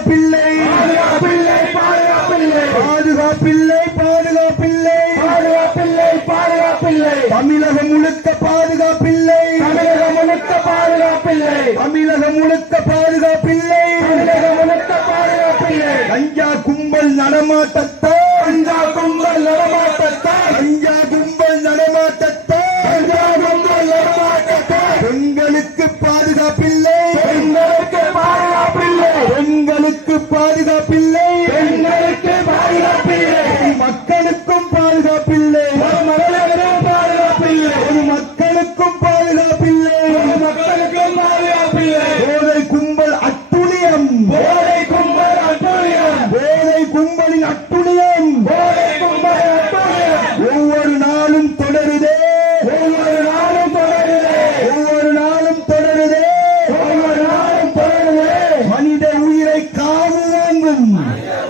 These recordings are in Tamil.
பாதுகாப்பில்லை பாதுகாப்பில்லை பாதுகாப்பில்லை பாதுகாப்பில்லை பாதுகாப்பில்லை பாதுகாப்பில்லை தமிழகம் முழுக்க பாதுகாப்பில்லை தமிழகம் முழுக்க பாதுகாப்பில்லை தமிழகம் முழுக்க பாதுகாப்பில்லை தமிழகம் முழுக்க பாதுகாப்பில்லை கஞ்சா கும்பல் நடமாட்டத்தை கஞ்சா கும்பல் நடமாட்டத்தை கஞ்சா கும்பல் நடமாட்டத்தை கஞ்சா கும்பல் நடமாட்டத்தை பெண்களுக்கு பாதுகாப்பில்லை பெண்களுக்கு பாதுகாப்பில்லை பெண்களுக்கு பாதுகாப்பில்லை பெண்களுக்கு பாதுகாப்பில்லை மக்களுக்கும் பாதுகாப்பில்லை மகளிரும் பாதுகாப்பில்லை மக்களுக்கும் பாதுகாப்பில்லை மக்களுக்கும் பாதுகாப்பில்லை போதை கும்பல் அட்டுழியம் போதை கும்பல் அட்டுழியம் போதை கும்பலின் அட்டுழியம் போதை கும்பல் அட்டுழியம் ஒவ்வொரு நாளும் தொடருதே ஒவ்வொரு நாளும் தொடருதே ஒவ்வொரு நாளும் தொடருதே ஒவ்வொரு நாளும் தொடருதே மனித உயிரை காவு வாங்கும்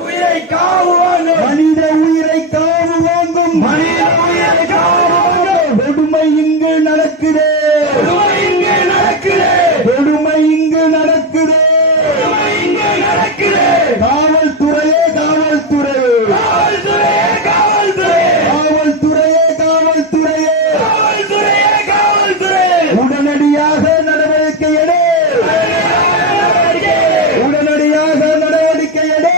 உயிரை காவு வாங்கும் மனித உயிரை காவு வாங்கும் மனித உயிரை காவு வாங்கும் கொடுமை இங்கு நடக்குதே கொடுமை இங்கு நடக்குதே கொடுமை இங்கு நடக்குதே கொடுமை இங்கு நடக்குதே காவல்துறையே காவல்துறையே காவல்துறையே காவல்துறையே காவல்துறையே காவல்துறையே காவல்துறையே காவல்துறையே உடனடியாக நடவடிக்கை எடு உடனடியாக நடவடிக்கை எடு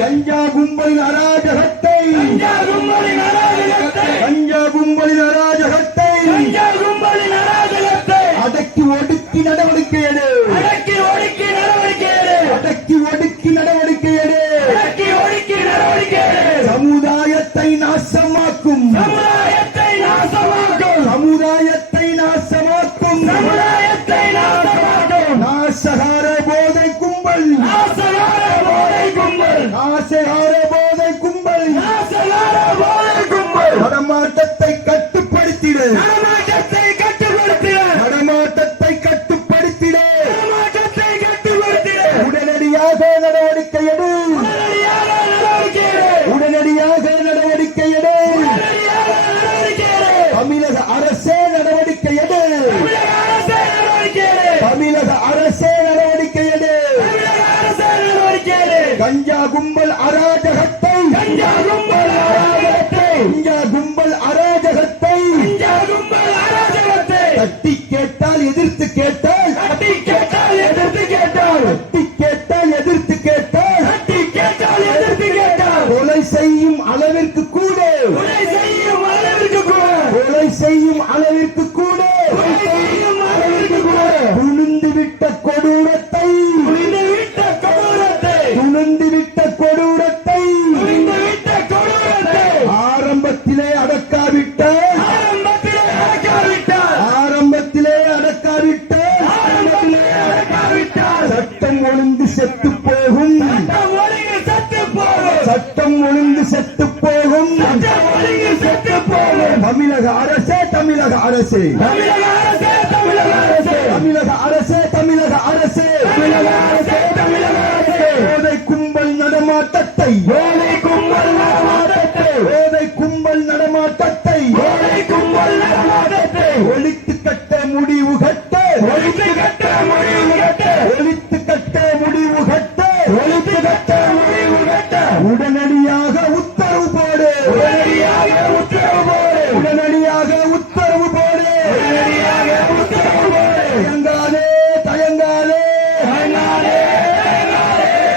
கஞ்சா கும்பலின் அராஜகத்தை கஞ்சா கும்பலின் அராஜகத்தை கஞ்சா கும்பலின் அராஜகத்தை கஞ்சா கும்பலின் அராஜகத்தை அடக்கி ஒடுக்கி நடவடிக்கை எடு அடக்கி ஒடுக்கி நடவடிக்கை எடு அடக்கி ஒடுக்கி நடவடிக்கை எடு அடக்கி ஒடுக்கி நடவடிக்கை எடு சமுதாயத்தை நாசமாக்கும் சமுதாயத்தை நாசமாக்கும் சமுதாயத்தை நாசமாக்கும் சமுதாயத்தை நாசமாக்கும் நாசகார போதை கும்பல் நாசகார போதை கும்பல் நாசகார போதை கும்பல் நாசகார போதை கும்பல் நடமாட்டத்தை கட்டுப்படுத்திடு நடமாட்டத்தை கட்டுப்படுத்திடு நடமாட்டத்தை கட்டுப்படுத்திடு நடமாட்டத்தை கட்டுப்படுத்திடு உடனடியாக நடவடிக்கை எடு உடனடியாக நடவடிக்கை எடு உடனடியாக நடவடிக்கை எடு உடனடியாக நடவடிக்கை எடு தமிழக அரசே நடவடிக்கை எடு தமிழக அரசே நடவடிக்கை எடு தமிழக அரசே நடவடிக்கை எடு தமிழக அரசே நடவடிக்கை எடு கஞ்சா கும்பல் அராஜகத்தை கஞ்சா கும்பல் அராஜகத்தை கஞ்சா கும்பல் அராஜகத்தை கஞ்சா கும்பல் அராஜகத்தை தட்டி கேட்டால் எதிர்த்து கேட்டால் தட்டி கேட்டால் எதிர்த்து கேட்டால் தட்டி கேட்டால் எதிர்த்து கேட்டால் தட்டி கேட்டால் எதிர்த்து கேட்டால் கொலை செய்யும் அளவிற்கு கூட கொலை செய்யும் அளவிற்கு கூட கொலை செய்யும் அளவிற்கு கூட கொலை செய்யும் அளவிற்கு கூட துணிந்து விட்ட கொடூரத்தை துணிந்து விட்ட கொடூரத்தை துணிந்து விட்ட கொடூரத்தை துணிந்து விட்ட கொடூரத்தை ஆரம்பத்திலே அடக்காவிட்டால் ஆரம்பத்திலே அடக்காவிட்டால் ஆரம்பத்திலே அடக்காவிட்டால் ஆரம்பத்திலே அடக்காவிட்டால் சட்டம் ஒழுங்கு செத்து போகும் சட்டம் ஒழுங்கு செத்து போகும் சட்டம் ஒழுங்கு செத்து போகும் சட்டம் ஒழுங்கு செத்து போகும் தமிழக அரசே தமிழக அரசே தமிழக அரசே தமிழக அரசே தமிழக அரசே தமிழக அரசே தமிழக அரசே தமிழக அரசே போதை கும்பல் நடமாட்டத்தை போதை கும்பல் நடமாட்டத்தை போதை கும்பல் நடமாட்டத்தை போதை கும்பல் நடமாட்டத்தை ஒழித்து கட்ட முடிவு கட்ட ஒழித்து கட்ட முடிவு கட்ட ஒழித்து கட்ட முடிவு கட்ட ஒழித்து கட்ட முடிவு கட்ட உடனடியாக உத்தரவு போடு உடனடியாக உத்தரவு போடு உடனடியாக உத்தரவு போடு உடனடியாக உத்தரவு போடு தயங்காதே தயங்காதே தயங்காதே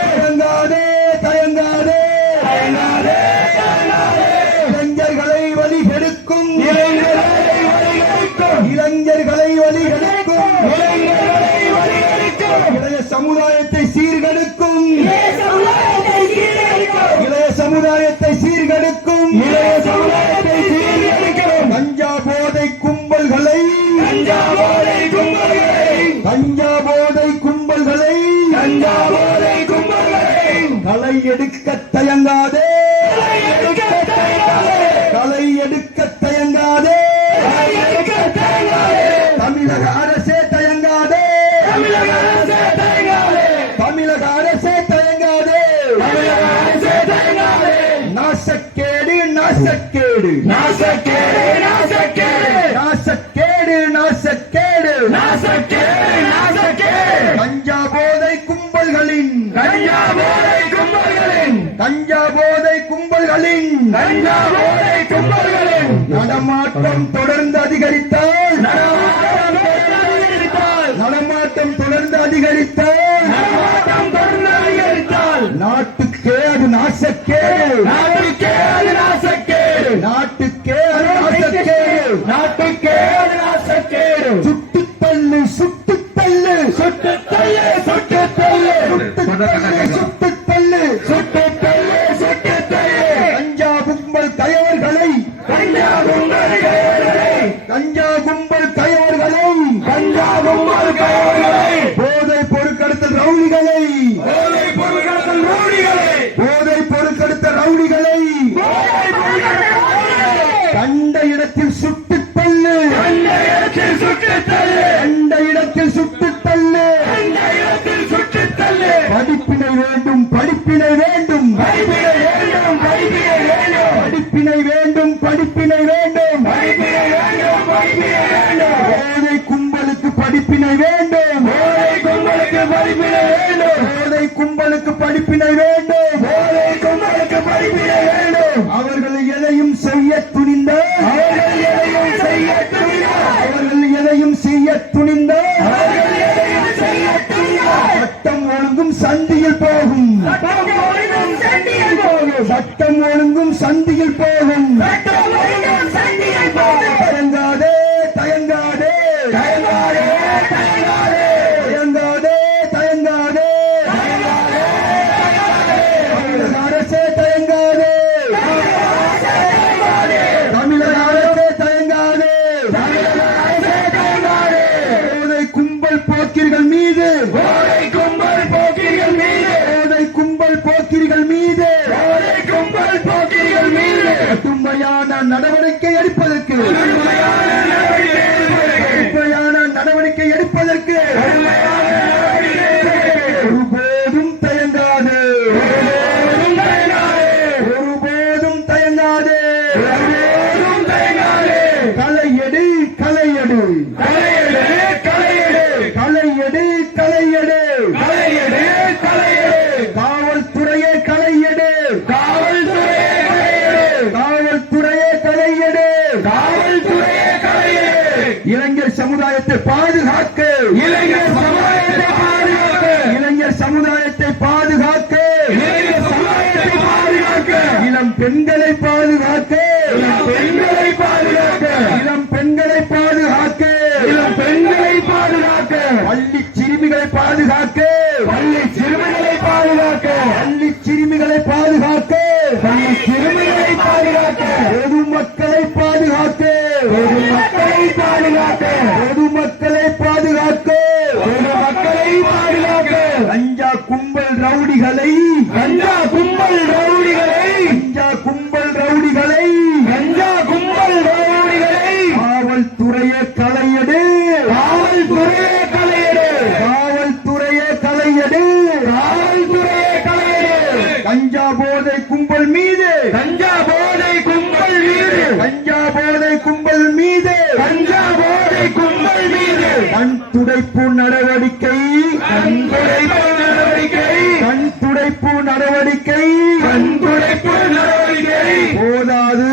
தயங்காதே தயங்காதே தயங்காதே இளைஞர்களை வழிகெடுக்கும் இளைஞர்களை வழிகெடுக்கும் இளைஞர்களை வழிகெடுக்கும் இளைஞர்களை வழிகெடுக்கும் இளைய சமுதாயத்தை சீர்கெடுக்கும் இளைய சமுதாயத்தை சீர்கெடுக்கும் இளைய சமுதாயத்தை சீர்கெடுக்கும் இளைய சமுதாயத்தை சீர்கெடுக்கும் கஞ்சா போதை கும்பல்களை கஞ்சா போதை கும்பல்களை கஞ்சா போதை கும்பல்களை கஞ்சா போதை கும்பல்களை களை எடுக்க தயங்காதே களை எடுக்க தயங்காதே களை எடுக்க தயங்காதே களை எடுக்க தயங்காதே தமிழக அரசே தயங்காதே தமிழக அரசே தயங்காதே தமிழக அரசே தயங்காதே தமிழக அரசே தயங்காதே நாசக்கேடு நாசக்கேடு நாசக்கேடு நாசக்கேடு நாசக்கேடு நாசக்கேடு நாசக்கேடு நாசக்கேடு கஞ்சா போதை நடமாட்டம் தொடர்ந்து அதிகரித்தால் நாட்டுக்கே அது நாசக்கேடு. சுட்டுத்தள்ளு கஞ்சா கும்பல் கயவர்களை போதை பொருட்கடத்தல் ரவுடிகளை கண்ட இடத்தில் சுட்டுத் தள்ளு. படிப்பினை வேண்டும். போதை கும்பலுக்கு படிப்பினை வேண்டும். அவர்கள் எதையும் செய்ய துணிந்தால் சட்டம் ஒழுங்கும் சந்தியில் போகும். தயங்காதே. தமிழக அரசே தயங்காதே. போதை கும்பல் போக்கிரிகள் மீது கடுமையான நடவடிக்கை எடுப்பதற்கு ஒருபோதும் தயங்காது. களையெடு. காவல்துறையே களையெடு. இளைஞர் சமுதாயத்தை பாதுகாக்க. இளம் பெண்களை பாதுகாக்க. பள்ளி சிறுமிகளை பாதுகாக்க. பொதுமக்களை பாதுகாக்க. கஞ்சா கும்பல் ரவுடிகளை காவல்துறையை களையடு. கஞ்சா போதை கும்பல் மீது கண் துடைப்பு நடவடிக்கை. போதாது.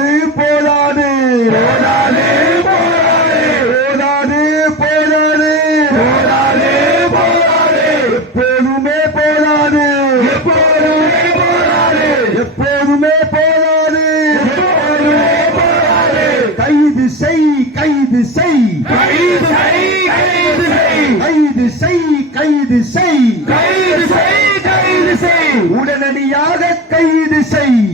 எப்போதுமே போதாது. கைது செய். உடனடியாக கைது செய்.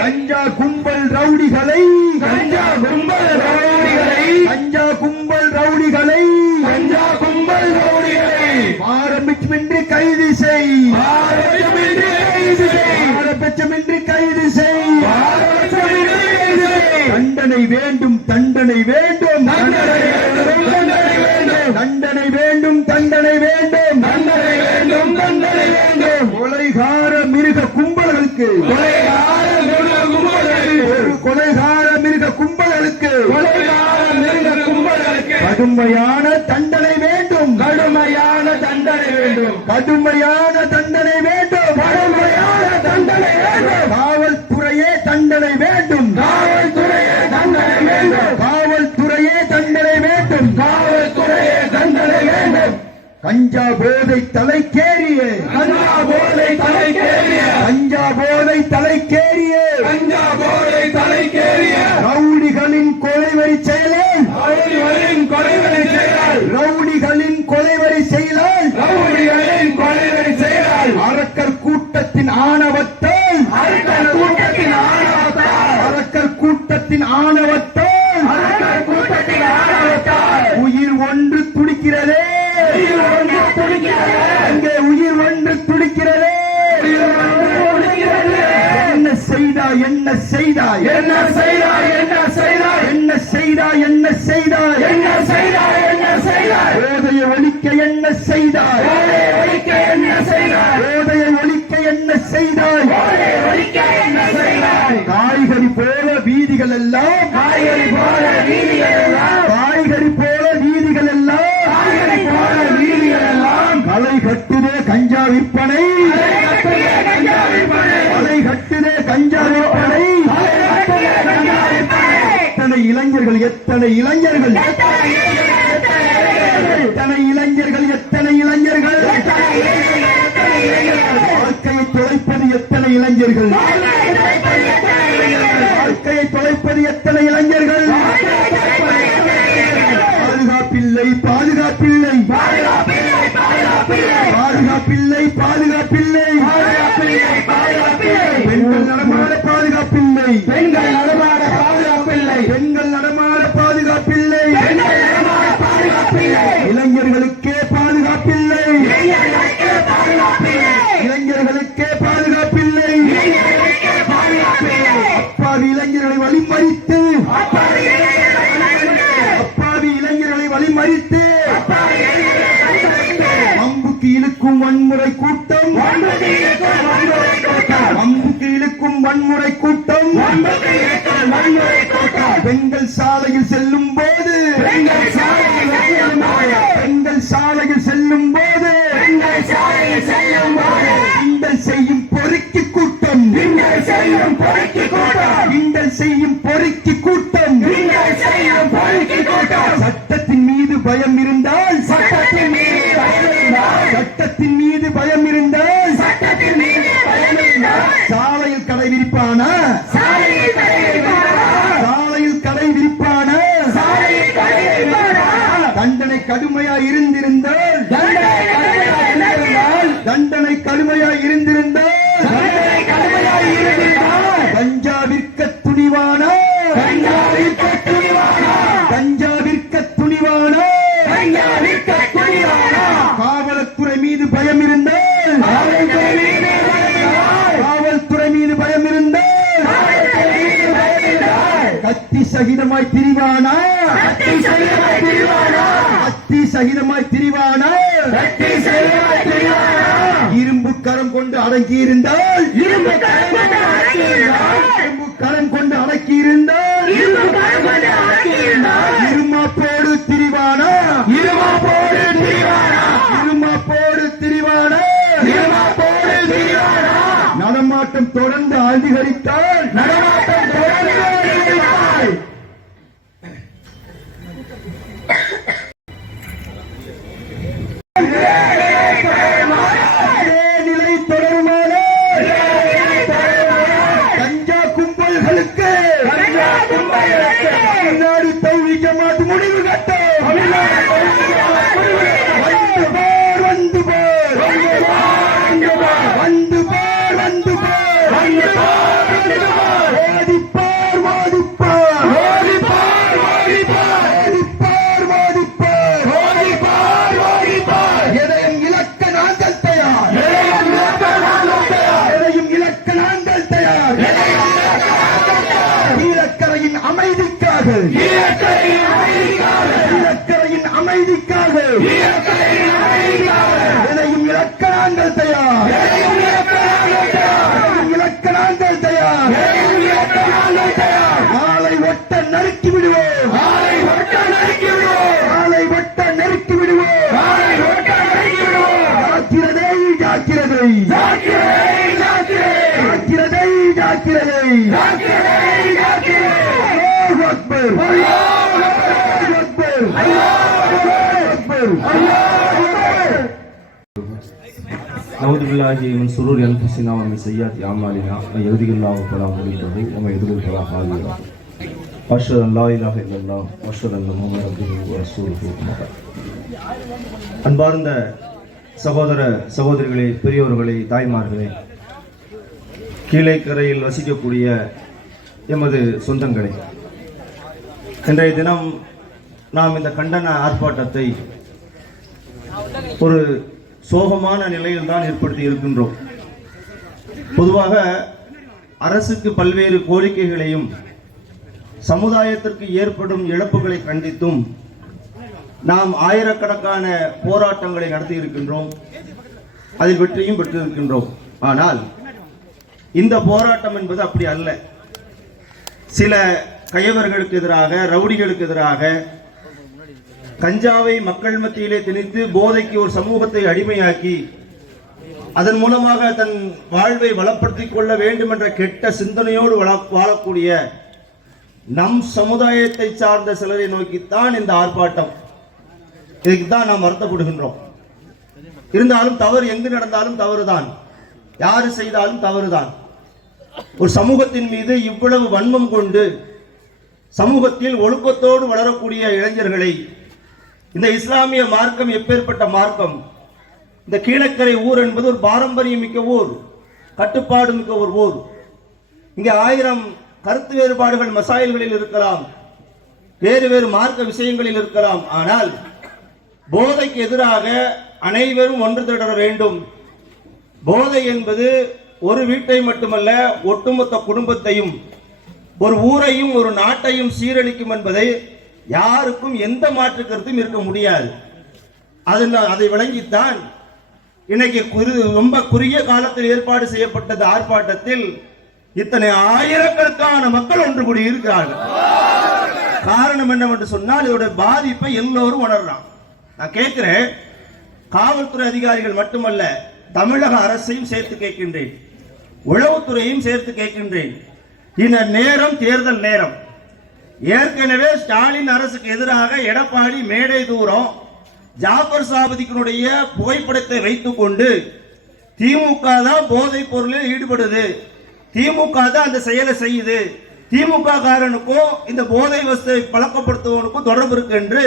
கஞ்சா கும்பல் ரவுடிகளை ஆரம்பிச்சுமின்றி கைது செய். தண்டனை வேண்டும். கொலைகார மிருக கும்பல்களுக்கு கடுமையான தண்டனை வேண்டும். கஞ்சா போதை தலைக்கேறிய கஞ்சா போதை தலைக்கேறிய கஞ்சா போதை தலைக்கேறிய கஞ்சா போதை தலைக்கேறிய ரவுடிகளின் கொலைவரி செயலால் ரவுடிகளின் கொலைவரி செயலால் ரவுடிகளின் கொலைவரி செயலால் ரவுடிகளின் கொலைவரி செயலால் அரக்கர் கூட்டத்தின் ஆணவத்தால் அரக்கர் கூட்டத்தின் ஆணவத்தால் அரக்கர் கூட்டத்தின் ஆணவத்தால் அரக்கர் கூட்டத்தின் ஆணவத்தால் உயிர் ஒன்று துடிக்கிறதே உயிர் ஒன்று துடிக்கிறது அங்கே உயிர் ஒன்று துடிக்கிறதே உயிர் ஒன்று துடிக்கிறது என்ன செய்தாய் என்ன செய்தாய் என்ன செய்தாய் என்ன செய்தாய் என்ன செய்தாய் என்ன செய்தாய் என்ன செய்தாய் என்ன செய்தாய் போதையை ஒழிக்க என்ன செய்தாய் போதை ஒழிக்க என்ன செய்தாய் போதையை ஒழிக்க என்ன செய்தாய் போதை ஒழிக்க என்ன செய்தாய் காய்கறி போல வீதிகள் எல்லாம் காய்கறி போல வீதிகள் எல்லாம் காய்கறி போல வீதிகள் எல்லாம் காய்கறி போல வீதிகள் எல்லாம் களை கட்டுதே கஞ்சா விற்பனை கட்டுகிற கஞ்சா விற்பனை களை கட்டுதே கஞ்சா விற்பனை கட்டுகிற கஞ்சா விற்பனை எத்தனை இளைஞர்கள் எத்தனை இளைஞர்கள் எத்தனை இளைஞர்கள் எத்தனை இளைஞர்கள் வாழ்க்கையை தொலைப்பது எத்தனை இளைஞர்கள் வாழ்க்கையை தொலைப்பது எத்தனை இளைஞர்கள் பாதுகாப்பில்லை பாதுகாப்பில்லை பாதுகாப்பில்லை பாதுகாப்பில்லை பெண்கள் நடமாட பாதுகாப்பில்லை பெண்கள் நடமாட பாதுகாப்பில்லை பெண்கள் நடமாட பாதுகாப்பில்லை பெண்கள் நடமாட பாதுகாப்பில்லை இளைஞர்களுக்கே பாதுகாப்பில்லை பாதுகாப்பில்லை இளைஞர்களுக்கே பாதுகாப்பில்லை பாதுகாப்பில்லை அப்பாவி இளைஞர்களை வழிமறித்து அப்பாவி அப்பாவி இளைஞர்களை வழிமறித்து அம்புக்கு இழுக்கும் வன்முறை கூட்டம் அம்புக்கு இழுக்கும் வன்முறை கூட்டம் பெண்கள் சாலையில் செல்லும் போது பெண்கள் சாலையில் செல்லும் போது கிண்டல் செய்யும் பொறுக்கி கூட்டம் நீங்கள் செய்யும் பொறுக்கி கூட்டம் கிண்டல் செய்யும் பொறுக்கி கூட்டம் நீங்கள் செய்யும் பொறுக்கி கூட்டம் சட்டத்தின் மீது பயம் இருந்தால் சட்டத்தின் மீது பயமிருந்தால் சட்டத்தின் மீது பயம் இருந்தால் சட்டத்தின் மீது பயமிருந்தால் சாலையில் கடை விரிப்பானா சாலையில் கடையிருப்பாரா சாலையில் கடை விரிப்பானா சாலையில் கடையிருப்பாரா தண்டனை கடுமையாய் இருந்திருந்தால் தண்டனை கடுமையாயிருந்தால் தண்டனை கடுமையாய் இருந்திருந்தால் தண்டனை கடுமையாயிருந்தால் கஞ்சா விற்க துணிவானா கஞ்சாவிற்கு துணிவானா கஞ்சா விற்க துணிவானா கஞ்சாவிற்கு துணிவானா காவல்துறை மீது பயம் இருந்தால் காவல்துறை மீது பயமிருந்தால் காவல்துறை மீது பயம் இருந்தால் காவல்துறை மீது பயமிருந்தால் கத்தி சகிதமாய் திரிவானா கத்தி செய்யமாய் திரிவானா கத்தி சகிதமாய் திரிவானா கத்தி செய்யமாய் திரிவானா இரும்பு கரம் கொண்டு அடங்கி இருந்தால் இரும்பு கரங்கொண்டு அடக்கியிருந்தால் இரும்பு கரம் கொண்டு அடக்கி இருந்தால் இரும்பு கரங்கொண்டு அடக்கியிருந்தால் இருமாப்போடு திரிவானா இருமாப்போடு திரிவானா இருமாப்போடு திரிவானா இருமாப்போடு திரிவானா நடமாட்டம் தொடர்ந்து அதிகரித்தால் நடமாட்டம் தொடர்ந்து வருகிறாய் இதே நிலை தொடருமானால் கஞ்சா கும்பல்களுக்கு தமிழ்நாடு தௌஹீத் ஜமாத் முடிவு கட்டும் வந்து பார் வந்து பார் வந்து பார் வந்து பார் வாதிப்பார் வாதிப்பார் வாதிப்பார் வாதிப்பார் எதையும் இழக்க நாங்கள் தயார் எதையும் இழக்க நாங்கள் தயார் ஈழக்கரையின் அமைதிக்காக ஈழக்கரையின் அமைதிக்காக எதையும் இழக்க நாங்கள் தயார் எதையும் இழக்க நாங்கள் தயார் ஆளை ஒட்ட நறுக்கி விடுவோம் ஆளை ஒட்ட நறுக்கி விடுவோம் ஜாக்கிரதை ஜாக்கிரதை ஜாக்கிரதை அல்லாஹு அக்பர் அல்லாஹு அக்பர் அல்லாஹு அக்பர் نعوذ بالله من شرور أنفسنا ومن سيئات أعمالنا من يهده الله فلا مضل له ومن يضلل فلا هادي له أشهد أن لا إله إلا الله وأشهد أن محمدا عبده ورسوله அன்பார்ந்த சகோதர சகோதரிகளே, பெரியோர்களே, தாய்மார்களே, கீழைக்கரையில் வசிக்கக்கூடிய எமது சொந்தங்களே, இன்றைய தினம் நாம் இந்த கண்டன ஆர்ப்பாட்டத்தை ஒரு சோகமான நிலையில் தான் ஏற்படுத்தி இருக்கின்றோம். பொதுவாக அரசுக்கு பல்வேறு கோரிக்கைகளையும் சமுதாயத்திற்கு ஏற்படும் இழப்புகளை கண்டித்தும் நாம் ஆயிரக்கணக்கான போராட்டங்களை நடத்தி இருக்கின்றோம். அதில் வெற்றியும் பெற்றிருக்கின்றோம். ஆனால் இந்த போராட்டம் என்பது அப்படி அல்ல. சில கயவர்களுக்கு எதிராக, ரவுடிகளுக்கு எதிராக, கஞ்சாவை மக்கள் மத்தியிலே திணித்து போதைக்கு ஒரு சமூகத்தை அடிமையாக்கி அதன் மூலமாக தன் வாழ்வை வளப்படுத்திக் கொள்ள வேண்டும் என்ற கெட்ட சிந்தனையோடு வாழக்கூடிய நம் சமுதாயத்தை சார்ந்த சிலரை நோக்கித்தான் இந்த ஆர்ப்பாட்டம். இதுக்குத்தான் நாம் வருத்தப்படுகின்றோம். இருந்தாலும் தவறு எங்கு நடந்தாலும் தவறுதான், யாரு செய்தாலும் தவறுதான். ஒரு சமூகத்தின் மீது இவ்வளவு வன்மம் கொண்டு சமூகத்தில் ஒழுக்கத்தோடு வளரக்கூடிய இளைஞர்களை, இந்த இஸ்லாமிய மார்க்கம் எப்பேற்பட்ட மார்க்கம், இந்த கீழக்கரை ஊர் என்பது ஒரு பாரம்பரியம் மிக்க ஊர், கட்டுப்பாடு மிக்க ஒரு ஊர். இங்கே 1000 கருத்து வேறுபாடுகள் மசாயில்களில் இருக்கலாம், வேறு வேறு மார்க்க விஷயங்களில் இருக்கலாம். ஆனால் போதைக்கு எதிராக அனைவரும் ஒன்று திரட வேண்டும். போதை என்பது ஒரு வீட்டை மட்டுமல்ல, ஒட்டுமொத்த குடும்பத்தையும், ஒரு ஊரையும் ஒரு நாட்டையும் சீரழிக்கும் என்பதை யாருக்கும் எந்த மாற்று கருத்தும் இருக்க முடியாது. அதை விளங்கித்தான் இன்னைக்கு ரொம்ப குறுகிய காலத்தில் ஏற்பாடு செய்யப்பட்டது ஆர்ப்பாட்டத்தில் இத்தனை ஆயிரக்கணக்கான மக்கள் ஒன்று கூடி இருக்கிறார்கள். காரணம் என்னவென்று சொன்னால், இதோட பாதிப்பை எல்லோரும் உணர்றாங்க. நான் கேட்கிறேன், காவல்துறை அதிகாரிகள் மட்டுமல்ல, தமிழக அரசையும் சேர்த்து கேட்கின்றேன், உளவுத்துறையும் சேர்த்து கேட்கின்றேன். இந்த நேரம் தேர்தல் நேரம். ஏற்கனவே ஸ்டாலின் அரசுக்கு எதிராக எடப்பாடி மேடை தூரம் ஜாபர் சாபதிக்கினுடைய புகைப்படத்தை வைத்துக் கொண்டு திமுக தான் போதைப் பொருளில் ஈடுபடுது, திமுக தான் அந்த செயலை செய்யுது, திமுக காரனுக்கும் இந்த போதை வசதியை பழக்கப்படுத்துவனுக்கும் தொடர்பு இருக்கு என்று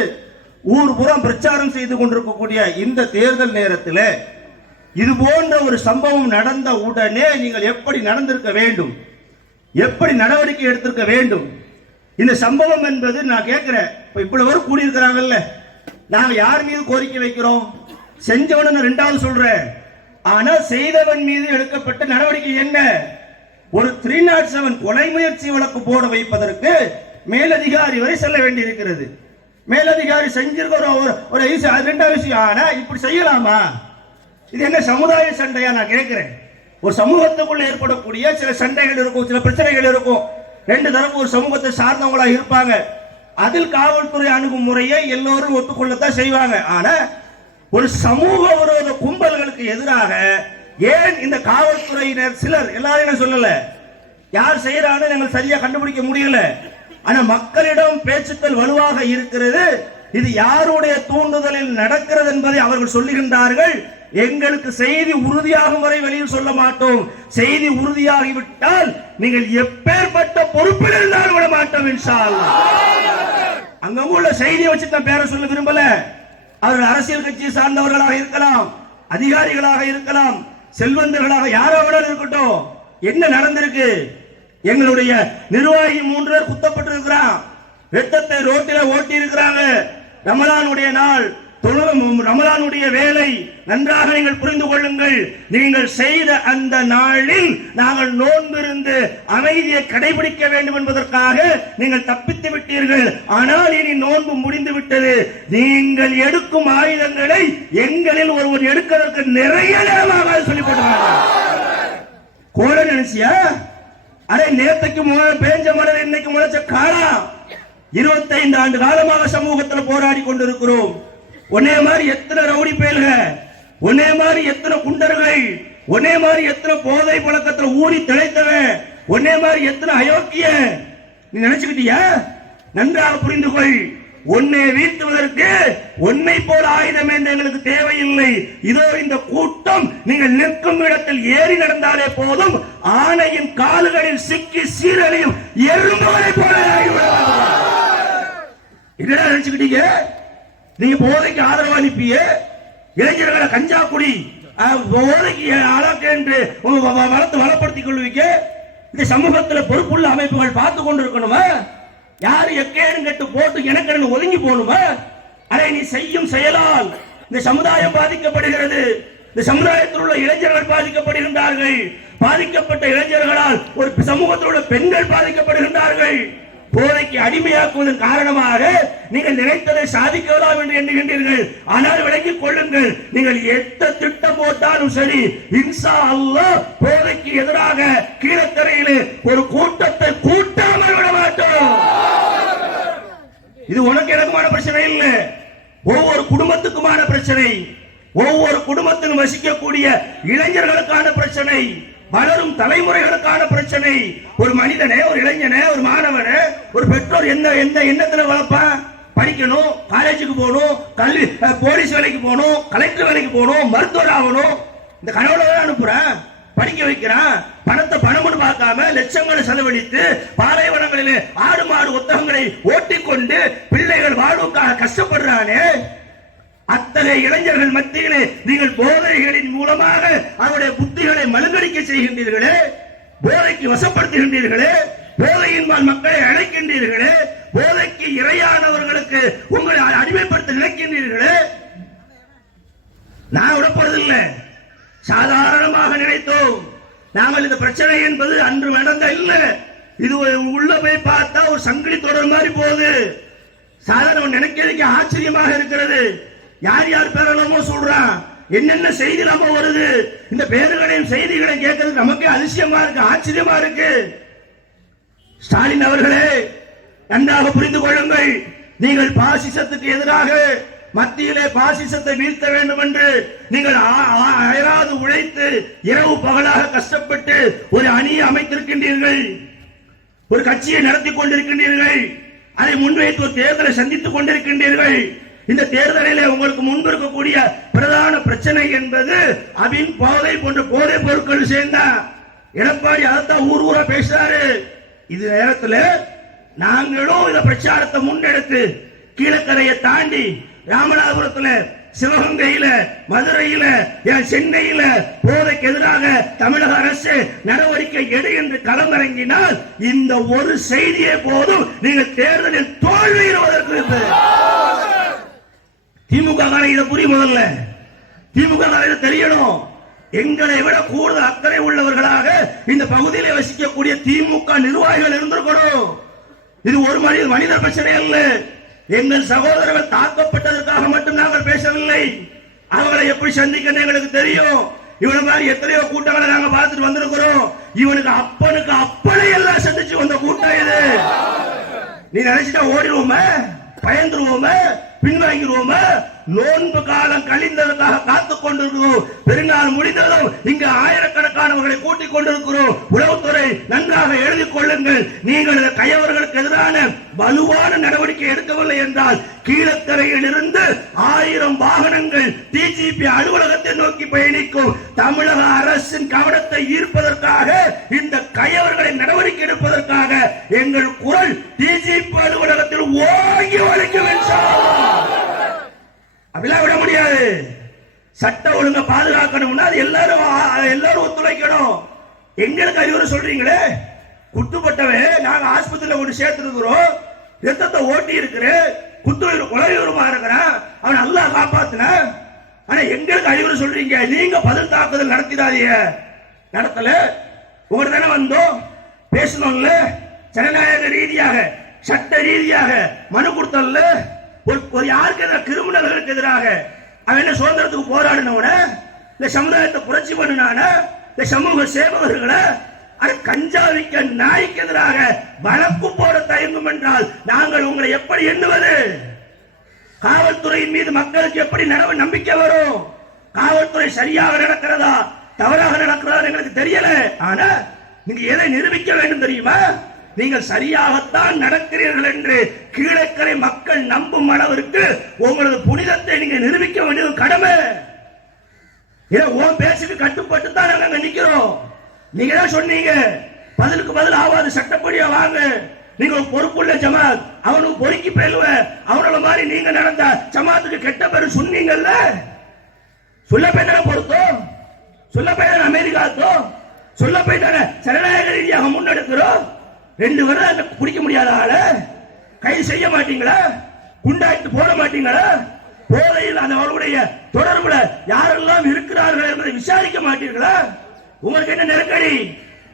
ஊர் புறம் பிரச்சாரம் செய்து கொண்டிருக்கக்கூடிய இந்த தேர்தல் நேரத்தில் இது போன்ற ஒரு சம்பவம் நடந்த உடனே நீங்கள் எப்படி நடந்திருக்க வேண்டும், எப்படி நடவடிக்கை எடுத்திருக்க வேண்டும்? இந்த சம்பவம் என்பது நான் கேட்கிறேன், இவ்வளவு பேர் கூடியிருக்கிறாங்கல்ல, நாங்க யார் மீது கோரிக்கை வைக்கிறோம்? செஞ்சவன் ரெண்டாவது சொல்றேன். ஆனா செய்தவன் மீது எடுக்கப்பட்ட நடவடிக்கை என்ன? ஒரு 307 கொலை முயற்சி வழக்கு போட வைப்பதற்கு மேலதிகாரி வரை செல்ல வேண்டியிருக்கிறது. மேலதிகாரி செஞ்சிருக்கிற ஒரு ரெண்டாவது விஷயம். ஆனா இப்படி செய்யலாமா? இது என்ன சமுதாய சண்டையா? நான் கேட்கிறேன். ஒரு சமூகத்துக்குள்ள ஏற்படக்கூடிய சில சண்டைகள் இருக்கும், சில பிரச்சனைகள் இருக்கும். 2 தரப்பு ஒரு சமூகத்தை சார்ந்தவங்களா இருப்பாங்க. அதில் காவல்துறை அணுகும் முறையை எல்லோரும் ஒத்துக்கொள்ளத்தான் செய்வாங்க. ஆனா ஒரு சமூக விரோத கும்பல்களுக்கு எதிராக ஏன் இந்த காவல்துறையினர் சிலர், எல்லாரும் சொல்லல, யார் செய்யறான்னு நாங்கள் சரியா கண்டுபிடிக்க முடியல. ஆனா மக்களிடம் பேச்சுக்கள் வலுவாக இருக்கிறது. இது யாருடைய தூண்டுதலில் நடக்கிறது என்பதை அவர்கள் சொல்லுகின்றார்கள். எங்களுக்கு செய்தி உறுதியாகும் வரை வெளியில் சொல்ல மாட்டோம், செய்தி உறுதியாகிவிட்டால் நீங்கள் எப்பேற்பட்ட பொறுப்பில் இருந்தாலும் விட மாட்டோம் இன்ஷா அல்லாஹ். அங்க உள்ள செய்தியை வச்சு நான் பேர சொல்ல விரும்பல. அவர்கள் அரசியல் கட்சியை சார்ந்தவர்களாக இருக்கலாம், அதிகாரிகளாக இருக்கலாம், செல்வந்தர்களாக யாராவது இருக்கட்டும். என்ன நடந்திருக்கு? எங்களுடைய நிர்வாகி 3 பேர் குத்தப்பட்டிருக்கிறான், ரத்தத்தை ரோட்டில ஓட்டி இருக்கிறாங்க. ரமலானுடைய நாள், ரமலானுடைய வேலை நன்றாக நீங்கள் புரிந்து கொள்ளுங்கள். நீங்கள் செய்த அந்த நாளில் நாங்கள் நோன்பிருந்து அமைதியை கடைபிடிக்க வேண்டும் என்பதற்காக நீங்கள் தப்பித்து விட்டீர்கள். ஆனால் இனி நோன்பு முடிந்து விட்டது. நீங்கள் எடுக்கும் ஆயுதங்களை எங்களில் ஒருவர் எடுக்கிறதுக்கு நிறைய நேரமாக சொல்லி போட்டாங்க. கோல நினைச்சியா? அரை நேரத்துக்கு பேஞ்ச மழை இன்னைக்கு முளைச்ச காலம். 25 ஆண்டு காலமாக சமூகத்தில் போராடி கொண்டிருக்கிறோம். ஒன்னே மாதிரி எத்தனை ரவுடி பயல்க, ஒன்னே மாதிரி எத்தனை குண்டர்கள், ஒன்னே மாதிரி எத்தனை போதை பழக்கத்தில் ஊறி திளைத்தவன், ஒன்னே மாதிரி எத்தனை அயோக்கிய நீ நினைச்சுக்கிட்டியா? நன்றாக புரிந்து கொள். உன்னை வீழ்த்துவதற்கு உன்னை போல ஆயுதம் என்று எங்களுக்கு தேவையில்லை. இதோ இந்த கூட்டம் நீங்கள் நிற்கும் இடத்தில் ஏறி நடந்தாலே போதும், ஆணையின் கால்களில் சிக்கி சீரழியும் எறும்புகளை போல என்னடா நினைச்சுக்கிட்டீங்க? நீங்க போதைக்கு ஆதரவு அனுப்பிய இளைஞர்களை கஞ்சா குடி போதைக்கு ஆளாக்க என்று வளப்படுத்திக் கொள்வீங்க. இந்த சமூகத்தில் பொறுப்புள்ள அமைப்புகள் பார்த்து கொண்டிருக்கணுமா? யாரு எக்கேடும் கட்டு போட்டு எனக்கு ஒதுங்கி போகணுமா? அதை நீ செய்யும் செயலால் இந்த சமுதாயம் பாதிக்கப்படுகிறது. இந்த சமுதாயத்தில் உள்ள இளைஞர்கள் பாதிக்கப்படுகின்றார்கள். பாதிக்கப்பட்ட இளைஞர்களால் ஒரு சமூகத்தில் உள்ள பெண்கள் பாதிக்கப்படுகின்றார்கள். போதைக்கு அடிமையாக்குவதன் காரணமாக நீங்கள் நினைத்ததை சாதிக்கலாம் என்று எண்ணுகின்றீர்கள். ஆனால் விளங்கிக் கொள்ளுங்கள், நீங்கள் எந்த திட்டம் போட்டாலும் சரி, இன்ஷா அல்லாஹ் போதைக்கு எதிராக கீழக்கரையிலே ஒரு கூட்டத்தை கூட்டாமல் விட மாட்டோம். இது உனக்கு எனக்குமான பிரச்சனை இல்லை, ஒவ்வொரு குடும்பத்துக்குமான பிரச்சனை, ஒவ்வொரு குடும்பத்திலும் வசிக்கக்கூடிய இளைஞர்களுக்கான பிரச்சனை, வளரும் தலைமுறைகளுக்கான பிரச்சனை. ஒரு மனிதனே, ஒரு இளைஞனே, ஒரு மாணவனே, ஒரு பெற்றோர் எந்த எண்ணத்துல வளர்ப்பான்? படிக்கணும், காலேஜுக்கு போகணும், கல்வி போலீஸ் வேலைக்கு போகணும், கலெக்டர் வேலைக்கு போகணும், மருத்துவர் ஆகணும். இந்த கனவுல அனுப்புறான், படிக்க வைக்கிறான். பணத்தை பணம்னு பார்க்காம லட்சங்களை செலவழித்து பாலைவனங்களிலே ஆடு மாடு ஒத்தகங்களை ஓட்டிக்கொண்டு பிள்ளைகள் வாழ்வுக்காக கஷ்டப்படுறானே. அத்தகைய இளைஞர்கள் மத்தியிலே நீங்கள் போதைகளின் மூலமாக அவருடைய புத்திகளை மழுங்கடிக்க செய்கின்றீர்களே, போதைக்கு வசப்படுத்துகின்றீர்களே, போதையின் மக்களை அழைக்கின்றீர்களே, போதைக்கு இரையானவர்களுக்கு உங்களை அடிமைப்படுத்த நினைக்கின்றீர்களே. நான் விடப்படுவதில்லை, சாதாரணமாக நினைத்தோம். நாங்கள் இந்த பிரச்சனை என்பது அன்று நடந்த இல்லை, இது உள்ள போய் பார்த்தா ஒரு சங்கிலி தொடர் மாதிரி போகுது. சாதாரண நினைக்கிறதுக்கு ஆச்சரியமாக இருக்கிறது. யார் யார் பேரலாமோ சொல்றான், என்னென்ன செய்தி நாம வருது. இந்த பேர்களையும் செய்திகளையும் கேட்கறது நமக்கு அதிசயமா இருக்கு, ஆச்சரியமா இருக்கு. ஸ்டாலின் அவர்களே, நன்றாக புரிந்து கொள்ளுங்கள். நீங்கள் பாசிசத்துக்கு எதிராக மத்தியிலே பாசிசத்தை வீழ்த்த வேண்டும் என்று நீங்கள் அயராது உழைத்து இரவு பகலாக கஷ்டப்பட்டு ஒரு அணியை அமைத்திருக்கின்றீர்கள், ஒரு கட்சியை நடத்தி கொண்டிருக்கின்றீர்கள், அதை முன்வைத்து ஒரு தேர்தலை சந்தித்துக் கொண்டிருக்கின்றீர்கள். இந்த தேர்தலிலே உங்களுக்கு முன்பு இருக்கக்கூடிய பிரதான பிரச்சனை என்பது அபின் போதை போன்ற போதை பொருட்கள் சேர்ந்தா. எடப்பாடி அதைத்தான் ஊர் ஊரா பேசுறாரு. இது நேரத்தில் நாங்களும் இந்த பிரச்சாரத்தை முன்னெடுத்து கீழக்கரையை தாண்டி ராமநாதபுரத்தில், சிவகங்கையில, மதுரையில, சென்னையில போதைக்கு எதிராக தமிழக அரசு நடவடிக்கை எடு என்று களமிறங்கினால் இந்த ஒரு செய்தியே போதும் நீங்கள் தேர்தலில் தோல்வியுறுவதற்கு. திமுக இதை புரிய முதல்ல, திமுக இதை தெரியணும். எங்களை விட கூடுதல் அக்கறை உள்ளவர்களாக இந்த பகுதியில் வசிக்கக்கூடிய திமுக நிர்வாகிகள் இருந்திருக்கணும். இது ஒரு மனிதர் பிரச்சனை அல்ல. எங்கள் சகோதரர்கள் தாக்கப்பட்டதற்காக மட்டும் நாங்கள் பேசவில்லை. அவங்களை எப்படி சந்திக்கணும் எங்களுக்கு தெரியும். இவனை மாதிரி எத்தனையோ கூட்டங்களை நாங்க பார்த்துட்டு வந்திருக்கிறோம். இவனுக்கு அப்பனுக்கு அப்பனை எல்லாம் சந்திச்சு வந்த கூட்டம் இது. நீ நினைச்சிட்டா ஓடிடுவோமே, பயந்துருவோமே, பின்வாங்கிடுவோமே. நோன்பு காலம் கழிந்ததற்காக காத்துக் கொண்டிருக்கிறோம். பெருநாள் முடிந்ததும் இங்கு ஆயிரக்கணக்கானவர்களை கூட்டிக் கொண்டிருக்கிறோம். உளவுத்துறை நன்றாக எழுதிக் கொள்ளுங்கள். நீங்கள் கையவர்களுக்கு எதிரான வலுவான நடவடிக்கை எடுக்கவில்லை என்றால் கீழக்கரையில் இருந்து 1000 வாகனங்கள் டிஜிபி அலுவலகத்தை நோக்கி பயணிக்கும். தமிழக அரசின் கவனத்தை ஈர்ப்பதற்காக, இந்த கையவர்களை நடவடிக்கை எடுப்பதற்காக எங்கள் குரல் டிஜிபி அலுவலகத்தில் ஓங்கி ஒலிக்கும். அப்படிலாம் விட முடியாது. சட்ட ஒழுங்கை பாதுகாக்கணும்னா அது எல்லாரும் ஒத்துழைக்கணும். எங்களுக்கு அறிவுரை சொல்றீங்களே, குட்டுப்பட்டவன் நாங்க ஆஸ்பத்திரியில கொண்டு சேர்த்துருக்கிறோம், ரத்தத்தை ஓட்டி இருக்கிறேன், குத்துயிர் கொலையுறமா இருக்கிறான், அவன் நல்லா காப்பாத்தின. ஆனா எங்களுக்கு அறிவுரை சொல்றீங்க, நீங்க பதில் தாக்குதல் நடத்திடாதீங்க. நடத்தல, உங்கள்கிட்ட தானே வந்தோம், பேசணும்ல, ஜனநாயக ரீதியாக சட்ட ரீதியாக மனு கொடுத்தல்ல. ஒரு யாருக்கு எதிராக, கிரிமினல்களுக்கு எதிராக அவன் என்ன சுதந்திரத்துக்கு போராடினவன, இந்த சமுதாயத்தை புரட்சி பண்ணினான, இந்த சமூக சேவகர்களை கஞ்சாவிக்க நாய்க்கு எதிராக வழக்கு போட தயங்கும் என்றால் நாங்கள் உங்களை எப்படி எண்ணுவது? காவல்துறையின் மீது மக்களுக்கு எப்படி நம்பிக்கை வரும்? காவல்துறை சரியாக நடக்கிறதா தவறாக நடக்கிறதா எங்களுக்கு தெரியல. ஆனா நீங்க எதை நிரூபிக்க வேண்டும் தெரியுமா? நீங்கள் சரியாகத்தான் நடக்கிறீர்கள் என்று கீழக்கரை மக்கள் நம்பும் அளவிற்கு உங்களது புனிதத்தை நீங்க நிரூபிக்க வேண்டியது கடமை. உன் பேச்சுக்கு கட்டுப்பட்டு தான் நாங்க நிக்கிறோம். நீங்க தான் சொன்னீங்க பதிலுக்கு பதில் ஆவாது, சட்டப்படியா வாங்க, நீங்க பொறுப்புள்ள ஜமாத், அவனுக்கு பொறுக்கி போயிடுவ, அவனோட மாதிரி நீங்க நடந்த ஜமாத்துக்கு கெட்ட பேரு சொன்னீங்கல்ல. சொல்ல போய் பொறுத்தோம், சொல்ல போய் அமெரிக்காத்தோ, சொல்ல போய் ஜனநாயக ரீதியாக முன்னெடுக்கிறோம். 2 வருடம் பிடிக்க முடியாத ஆள கைது செய்ய மாட்டீங்களா? குண்டாயிட்டு போட மாட்டீங்களா? போதையில் அவர்களுடைய தொடர்புல யாரெல்லாம் இருக்கிறார்கள் என்பதை விசாரிக்க மாட்டீர்களா? உங்களுக்கு என்ன நெருக்கடி?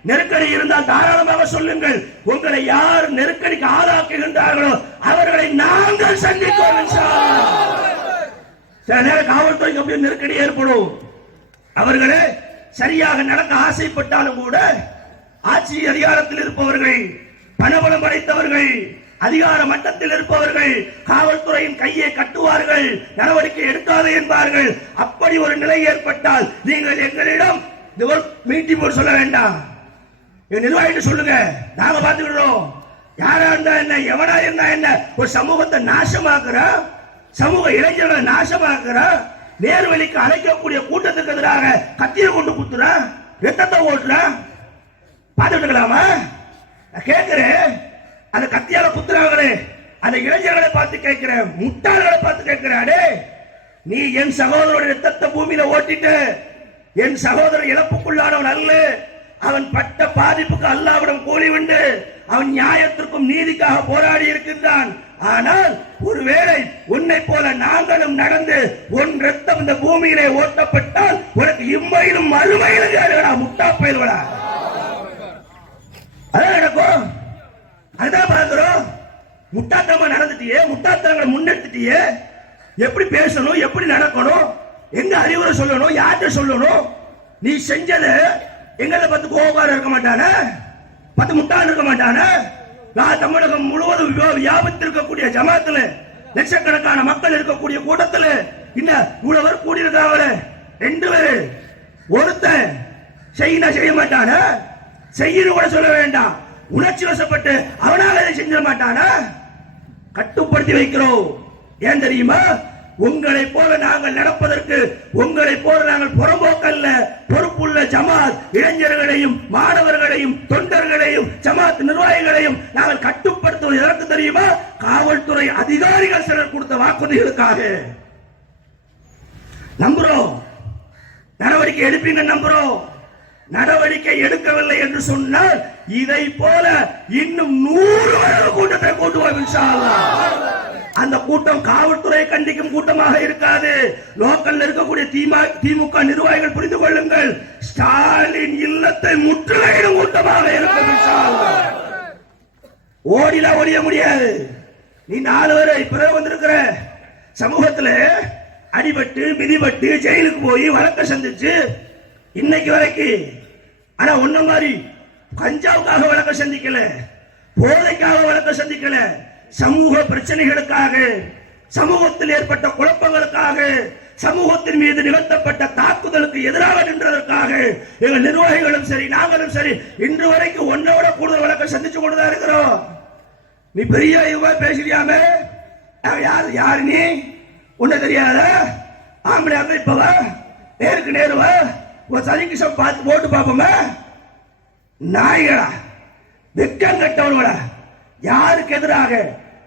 நெருக்கடி இருந்தால் தாராளமாக சொல்லுங்கள். உங்களை யார் நெருக்கடிக்கு ஆளாக்குகின்றார்களோ அவர்களை நாங்கள் சந்திப்போம். சில நேரம் காவல்துறைக்கு அப்படி நெருக்கடி ஏற்படும். அவர்களே சரியாக நடக்க ஆசைப்பட்டாலும் கூட ஆட்சி அதிகாரத்தில் இருப்பவர்கள், பணபலம் படைத்தவர்கள், அதிகார மட்டத்தில் இருப்பவர்கள் காவல்துறையின் கையை கட்டுவார்கள், நடவடிக்கை எடுக்காது என்பார்கள். அப்படி ஒரு நிலை ஏற்பட்டால் நீங்கள் எங்களிடம் மீட்டிங் போட்டு சொல்ல வேண்டாம், நிர்வாகிட்டு சொல்லுங்க, நாங்க பார்த்துக்கிறோம். யாரா இருந்தா என்ன, எவனா இருந்தா என்ன, ஒரு சமூகத்தை நாசமாக்குற, சமூக இளைஞர்களை நாசமாக்குற, நேர்வழிக்கு அழைக்கக்கூடிய கூட்டத்துக்கு எதிராக கத்தியை கொண்டு குத்துற, ரத்தத்தை ஓட்டுற, பார்த்துட்டு இருக்கலாமா? கேட்கிறேன், அந்த கத்தியால குத்துறாங்களே அந்த இளைஞர்களை பார்த்து கேட்கிறேன், முட்டாள்களை பார்த்து கேட்கிறாடே, நீ என் சகோதரனுடைய ரத்தத்தை பூமியில ஓட்டிட்டு என் சகோதரன் இழப்புக்குள்ளானவன் அல்ல, அவன் பட்ட பாதிப்புக்கு அல்லாவிடம் கூலி உண்டு, அவன் நியாயத்திற்கும் நீதிக்காக போராடி இருக்கின்றான். ஆனால் ஒருவேளை உன்னை போல நாங்களும் நடந்து உன் ரத்தம் இந்த பூமியிலே ஓட்டப்பட்டால் உனக்கு இம்மையிலும் மறுமையிலும் முட்டா போயிடுவா. அதான் நடக்கும். அதுதான் பார்க்கிறோம். முட்டாத்தமா நடந்துட்டியே, முட்டாத்தங்களை முன்னெடுத்துட்டியே, எப்படி பேசணும், எப்படி நடக்கணும், எங்க அறிவுரை சொல்லணும், யார்கிட்ட சொல்லணும்? நீ செஞ்சது எங்களை பத்து கோபாரம் இருக்க மாட்டானே, 10 முட்டாள் இருக்க மாட்டானே. தமிழகம் முழுவதும் வியாபித்திருக்கக்கூடிய ஜமாத்துல லட்சக்கணக்கான மக்கள் இருக்கக்கூடிய கூட்டத்தில் இந்த இவ்வளவு கூடியிருக்காங்களே 2 பேரு, ஒருத்தன் செய்ய மாட்டான, செய்யணும் கூட சொல்ல வேண்டாம், உணர்ச்சி வசப்பட்டு அவனால செஞ்சிட மாட்டான. கட்டுப்படுத்தி வைக்கிறோம். ஏன் தெரியுமா? உங்களை போல நாங்கள் நடப்பதற்கு, உங்களை போல நாங்கள் புறம்போக்கல்ல, பொறுப்புள்ள ஜமாத் இளைஞர்களையும் மாணவர்களையும் தொண்டர்களையும் ஜமாத் நிர்வாகிகளையும் நாங்கள் கட்டுப்படுத்துவது எதற்கு தெரியுமா? காவல்துறை அதிகாரிகள் சிலர் கொடுத்த வாக்குறுதிகளுக்காக. நம்புறோம், நடவடிக்கை எடுப்பீங்க நம்புறோம். நடவடிக்கை எடுக்கவில்லை என்று சொன்னால் இதை போல இன்னும் 100 கூட்டத்தை கூட்டுவோம் இன்ஷா அல்லாஹ். அந்த கூட்டம் காவல்துறை கண்டிக்கும் கூட்டமாக இருக்காது. லோக்கல் இருக்கக்கூடிய திமுக நிர்வாகிகள் புரிந்து கொள்ளுங்கள், ஸ்டாலின் இல்லத்தை முற்றுகையிடும் கூட்டமாக இருக்கும் இன்ஷா அல்லாஹ். ஓடிலாம் ஒழிய முடியாது. நீ 4 பேரை பிறகு வந்திருக்கிற சமூகத்தில் அடிபட்டு மிதிபட்டு ஜெயிலுக்கு போய் வழக்க சந்திச்சு இன்னைக்கு வரைக்கும். ஆனா ஒன்ன மாதிரி கஞ்சாவுக்காக வழக்க சந்திக்கல, போதைக்காக வழக்க சந்திக்கல, சமூக பிரச்சனைகளுக்காக, சமூகத்தில் ஏற்பட்ட குழப்பங்களுக்காக, சமூகத்தின் மீது நிகழ்த்தப்பட்ட தாக்குதலுக்கு எதிராக நின்றதற்காக எங்கள் நிர்வாகிகளும் சரி நாங்களும் சரி இன்று வரைக்கும் ஒன்னோட கூடுதல் வழக்க சந்திச்சு கொண்டுதான் இருக்கிறோம். நீ பெரிய இவ பேசுறியாமே, யாரு நீ? ஒண்ணு தெரியாத ஆம்பளை இப்பவ நேருக்கு நேருவா ஒரு சதிகிஷம் பார்த்து போட்டு பார்ப்போமே. நாய்களா, வெக்கம் கட்டவர்களா, யாருக்கு எதிராக?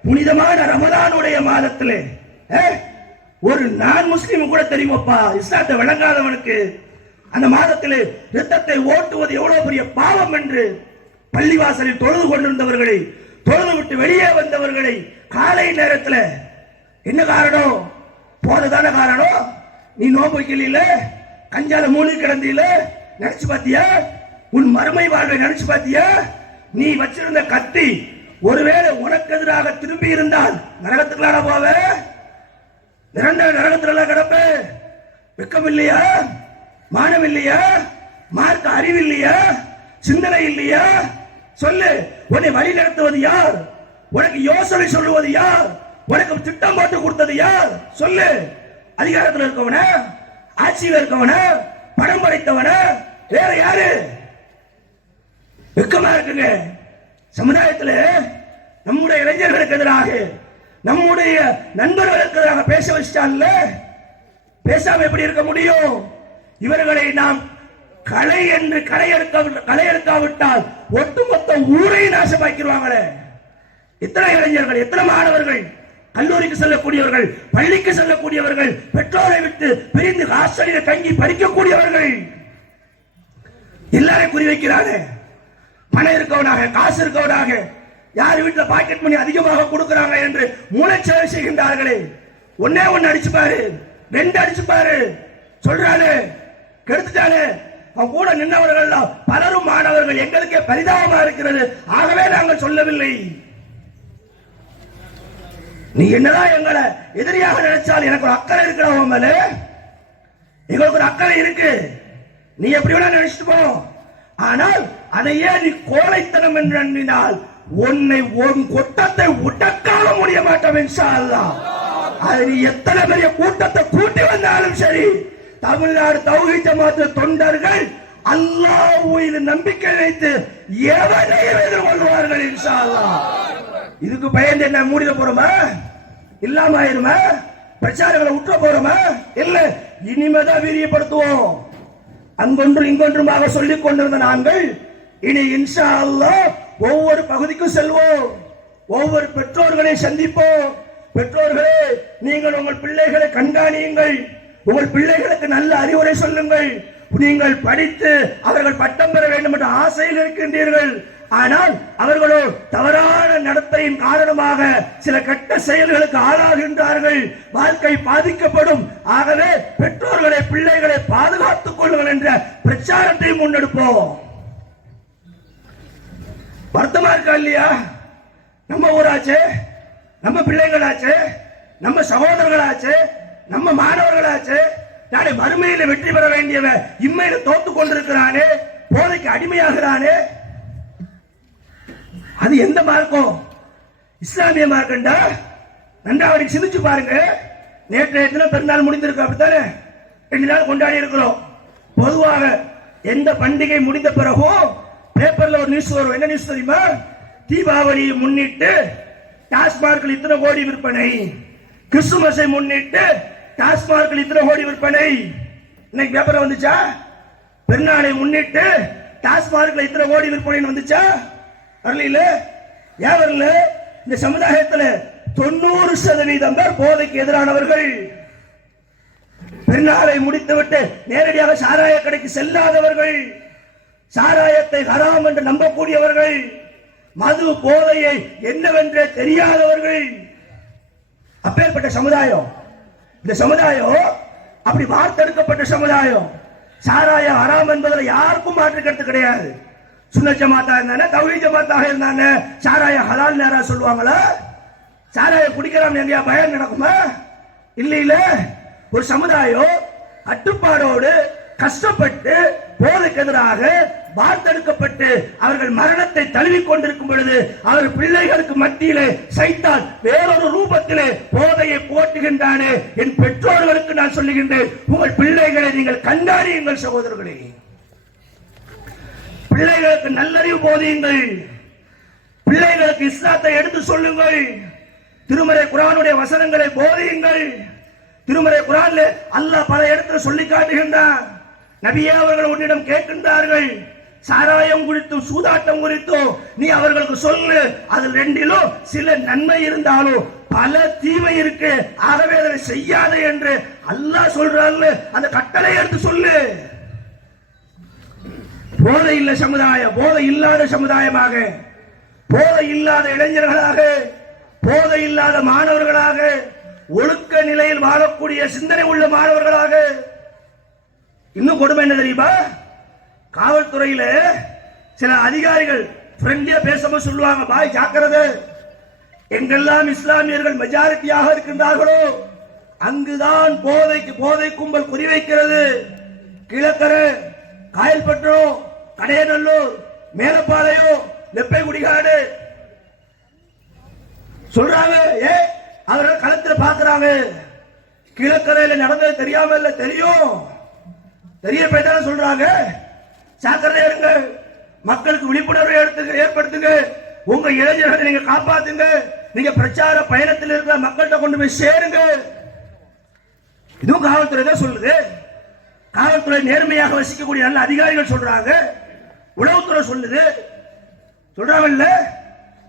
புனிதமான ரமதானுடைய மாதத்திலே ஒரு நான் முஸ்லீம் கூட தெரியுமாப்பா, இஸ்லாத்தை விளங்காதவனுக்கு அந்த மாதத்திலே ரத்தத்தை ஓட்டுவது எவ்வளவு பெரிய பாவம் என்று பள்ளிவாசலில் தொழுது கொண்டிருந்தவர்களை, தொழுது விட்டு வெளியே வந்தவர்களை காலை நேரத்தில் என்ன காரணம்? போதுதான காரணம். நீ நோம்பு வைக்கல, கஞ்சால மூழ்கி கிடந்தில, நினைச்சு பாத்தியா? உன் மறுமை வாழ்வை நினைச்சு பாத்தியா? நீ வச்சிருந்த கத்தி ஒருவேளை உனக்கு எதிராக திரும்பி இருந்தால் நரகத்துக்குள்ளாட போவ, நிரந்தர நரகத்துல கிடப்ப. வெக்கம் இல்லையா? மானம் இல்லையா? மார்க்க அறிவு இல்லையா? சிந்தனை இல்லையா? சொல்லு. உன்னை வழி நடத்துவது யார்? உனக்கு யோசனை சொல்லுவது யார்? உனக்கு திட்டம் போட்டு கொடுத்தது யார்? சொல்லு. அதிகாரத்தில் இருக்கவன, ஆட்சியில் இருக்கவன, பணம் படைத்தவன, வேற யாரு? வெக்கமா இருக்குங்க. சமுதாயத்தில் நம்முடைய இளைஞர்களுக்கு எதிராக, நம்முடைய நண்பர்களுக்கு எதிராக பேச வச்சிட்டான்ல, பேசாம எப்படி இருக்க முடியும்? இவர்களை நாம் களை என்று களையெடுக்காவிட்டால் ஒட்டுமொத்த ஊரை நாசமாக்கிடுவாங்களே. எத்தனை இளைஞர்கள், எத்தனை மாணவர்கள், கல்லூரிக்கு செல்லக்கூடியவர்கள், பள்ளிக்கு செல்லக்கூடியவர்கள், பெற்றோரை விட்டு பிரிந்து ஹாஸ்டலில் தங்கி படிக்கக்கூடியவர்கள் எல்லாரையும் குறிவைக்கிறாங்க. பணம் இருக்கவனாக, காசு இருக்கவனாக, யார் வீட்டில் பாக்கெட் மணி அதிகமாக கொடுக்கிறாங்க என்று மூளைச்சேவை செய்கின்றார்களே. ஒன்னே ஒன்னு அடிச்சு பாரு, 2 அடிச்சு பாரு சொல்றாரு, கெடுத்துட்டாரு. அவன் கூட நின்றவர்கள் பலரும் மாணவர்கள். எங்களுக்கே பரிதாபமா இருக்கிறது. ஆகவே நாங்கள் சொல்லவில்லை. நீ என்னதான் எங்களை எதிரியாக நினைச்சால் எனக்கு ஒரு அக்கறை இருக்கிற மேல, எங்களுக்கு ஒரு அக்கறை இருக்கு. நீ எப்படி வேணா நினைச்சிட்டு போ. ஆனால் அதையே நீ கோழைத்தனம் என்று எண்ணினால் உன்னை உன் கொட்டத்தை உடக்கால முடிய மாட்டோம் இன்ஷா அல்லாஹ். அது நீ எத்தனை பெரிய கூட்டத்தை கூட்டி வந்தாலும் சரி, தமிழ்நாடு தௌஹீத் ஜமாத் தொண்டர்கள் அல்லாஹ் மீது நம்பிக்கை வைத்து எவனையும் எதிர்கொள்வார்கள் இன்ஷா அல்லாஹ். இதுக்கு பயந்து என்ன மூடிட போறோமா? இல்லாம ஆயிருமா? பிரச்சாரங்களை விட்டுற போறோமா? இல்ல, இனிமேதான் வீரியப்படுத்துவோம். அங்கொன்று இங்கொன்றுமாக சொல்லிக் கொண்டிருந்த நாங்கள் இனி இன்ஷா அல்லாஹ் ஒவ்வொரு பகுதிக்கும் செல்வோம், ஒவ்வொரு பெற்றோர்களை சந்திப்போம். பெற்றோர்களே, நீங்கள் உங்கள் பிள்ளைகளை கண்காணியுங்கள், உங்கள் பிள்ளைகளுக்கு நல்ல அறிவுரை சொல்லுங்கள். நீங்கள் படித்து அவர்கள் பட்டம் பெற வேண்டும் என்ற ஆசையில் இருக்கின்றீர்கள். ஆனால் அவர்களோ தவறான நடத்தையின் காரணமாக சில கெட்ட செயல்களுக்கு ஆளாகின்றார்கள். வாழ்க்கை பாதிக்கப்படும். ஆகவே பெற்றோர்களை, பிள்ளைகளை பாதுகாத்துக் கொள்ளுங்கள் என்ற பிரச்சாரத்தை முன்னெடுப்போம். வருத்தமா இருக்கா இல்லையா? நம்ம ஊராச்சு, நம்ம பிள்ளைகளாச்சு, நம்ம சகோதரர்களாச்சு, நம்ம மாணவர்களாச்சு. நாளை மறுமையில வெற்றி பெற வேண்டியவன் இம்மையில தோத்து கொண்டிருக்கிறானே, போதைக்கு அடிமையாகிறானே. அது எந்த மார்க்கம்? இஸ்லாமிய மார்க்கண்டா? நன்றாக சிந்திச்சு பாருங்க. நேற்றைய தினம் பெருநாள் முடிந்திருக்கு, அப்படித்தானே? 2 நாள் கொண்டாடி இருக்கிறோம். பொதுவாக எந்த பண்டிகை முடிந்த பிறகும் பேப்பர்ல ஒரு நியூஸ் வரும். என்ன நியூஸ் தெரியுமா? தீபாவளியை முன்னிட்டு டாஸ்மார்க்கில் இத்தனை கோடி விற்பனை, கிறிஸ்துமஸை முன்னிட்டு டாஸ்மார்க்கில் இத்தனை கோடி விற்பனை. இன்னைக்கு பேப்பர்ல வந்துச்சா? பெருநாளை முன்னிட்டு டாஸ்மார்க்கில் இத்தனை கோடி விற்பனை வந்துச்சா? வரல. ஏன் வரல? இந்த சமுதாயத்தில் 90% பேர் போதைக்கு எதிரானவர்கள். பெருநாளை முடித்துவிட்டு நேரடியாக சாராய கடைக்கு செல்லாதவர்கள், சாராயத்தை ஹராம் என்று நம்பக்கூடியவர்கள், மது போதையை என்னவென்றே தெரியாதவர்கள். அப்பேற்பட்ட சமுதாயம் இந்த சமுதாயம். அப்படி வார்த்தெடுக்கப்பட்ட சமுதாயம். சாராயம் ஹராம் என்பதில் யாருக்கும் மாற்று கருத்து கிடையாது. சுன்ன ஜமாத்தா இருந்தானே, தௌஹீத் ஜமாத்தாக இருந்தானே, சாராயம் ஹலால் நேரா சொல்லுவாங்களா? சாராயம் குடிக்கலாம் எங்கேயா பயம் நடக்குமா? இல்ல. ஒரு சமுதாயம் கட்டுப்பாடோடு கஷ்டப்பட்டு போதைக்கு எதிராக வார்த்தெடுக்கப்பட்டு அவர்கள் மரணத்தை தழுவிக் கொண்டிருக்கும் பொழுது அவர் பிள்ளைகளுக்கு மத்தியிலே சைத்தான் வேறொரு ரூபத்திலே போதையை போட்டுகின்றானே. என் பெற்றோர்களுக்கு நான் சொல்லுகின்றேன், உங்கள் பிள்ளைகளை நீங்கள் கண்காணியுங்கள் சகோதரர்களே. பிள்ளைகளுக்கு நல்லறிவு போதியுங்கள். பிள்ளைகளுக்கு இஸ்லாத்தை எடுத்து சொல்லுங்கள். திருமறை குர்ஆனுடைய வசனங்களை போதியுங்கள். திருமறை குர்ஆன்ல அல்லாஹ் பல இடத்துல சொல்லி காட்டுகின்றான். நபியே அவர்கள் உன்னிடம் கேட்கின்றார்கள், சாராயம் குறித்து சூதாட்டம் குறித்து நீ அவர்களுக்கு சொல்லு. அதில் 2லும் சில நன்மை இருந்தாலும் பல தீமை இருக்கு, ஆகவே அதை செய்யாத என்று அல்லாஹ் சொல்றாங்க. அந்த கட்டளை எடுத்து சொல்லு. போதை இல்ல சமுதாயம், போதை இல்லாத சமுதாயமாக, போதை இல்லாத இளைஞர்களாக, போதை இல்லாத மாணவர்களாக, ஒழுக்க நிலையில் வாழக்கூடிய சிந்தனை உள்ள மாணவர்களாக. இன்னும் கொடுமை என்ன தெரியுமா? காவல்துறையில சில அதிகாரிகள் ஃப்ரெண்ட்லியா பேசும்போது சொல்லுவாங்க, பாய் ஜாக்கிரதை, எங்கெல்லாம் இஸ்லாமியர்கள் மெஜாரிட்டியாக இருக்கின்றார்களோ அங்குதான் போதை கும்பல் குறிவைக்கிறது. கிழக்கரை, காயல்பற்றோ, கடையநல்லூர், மேலப்பாளையம், லெப்பை குடிகாடு சொல்றாங்க. அவர்கள் களத்தில் பார்க்கிறாங்க. கிழக்கரையில நடந்தது தெரியாம இல்ல, தெரியும், தெரிய போய்தான சொல்றாங்க. ஜாக்கிரதை இருங்க, மக்களுக்கு விழிப்புணர்வை ஏற்படுத்துங்க. உங்க இளைஞர்களை நீங்க காப்பாத்துங்க. நீங்க பிரச்சார பயணத்தில் இருக்கிற மக்கள்கிட்ட கொண்டு போய் சேருங்க. இதுவும் காவல்துறை தான் சொல்லுது. காவல்துறை நேர்மையாக வசிக்கக்கூடிய நல்ல அதிகாரிகள் சொல்றாங்க. உளவுத்துறை சொல்லுது. சொல்றாங்கல்ல,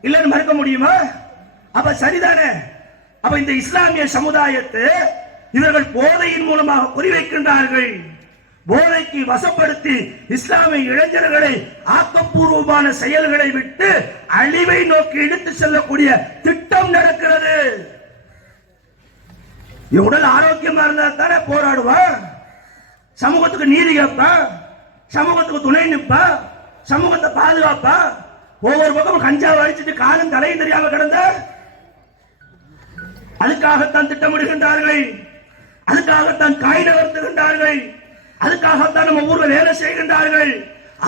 இல்லன்னு மறுக்க முடியுமா? அப்ப சரிதானே. அப்ப இந்த இஸ்லாமிய சமுதாயத்தை இவர்கள் போதையின் மூலமாக குறிவைக்கின்றார்கள். போதைக்கு வசப்படுத்தி இஸ்லாமிய இளைஞர்களை ஆக்கப்பூர்வமான செயல்களை விட்டு அழிவை நோக்கி இழுத்து செல்லக்கூடிய திட்டம் நடக்கிறது. உடல் ஆரோக்கியமா இருந்தா தானே போராடுவான், சமூகத்துக்கு நீதி கேட்பா, சமூகத்துக்கு துணை நிற்பா, சமூகத்தை பாதுகாப்பா. ஒவ்வொரு பக்கமும் கஞ்சாவை அடிச்சுட்டு காலும் தலையும் தெரியாம கிடந்த அதுக்காகத்தான் திட்டமிடுகின்றார்கள். அதுக்காகத்தான் காய் நகர்த்துகின்றார்கள். அதுக்காகத்தான் நம்ம ஊர்ல வேலை செய்கின்றார்கள்.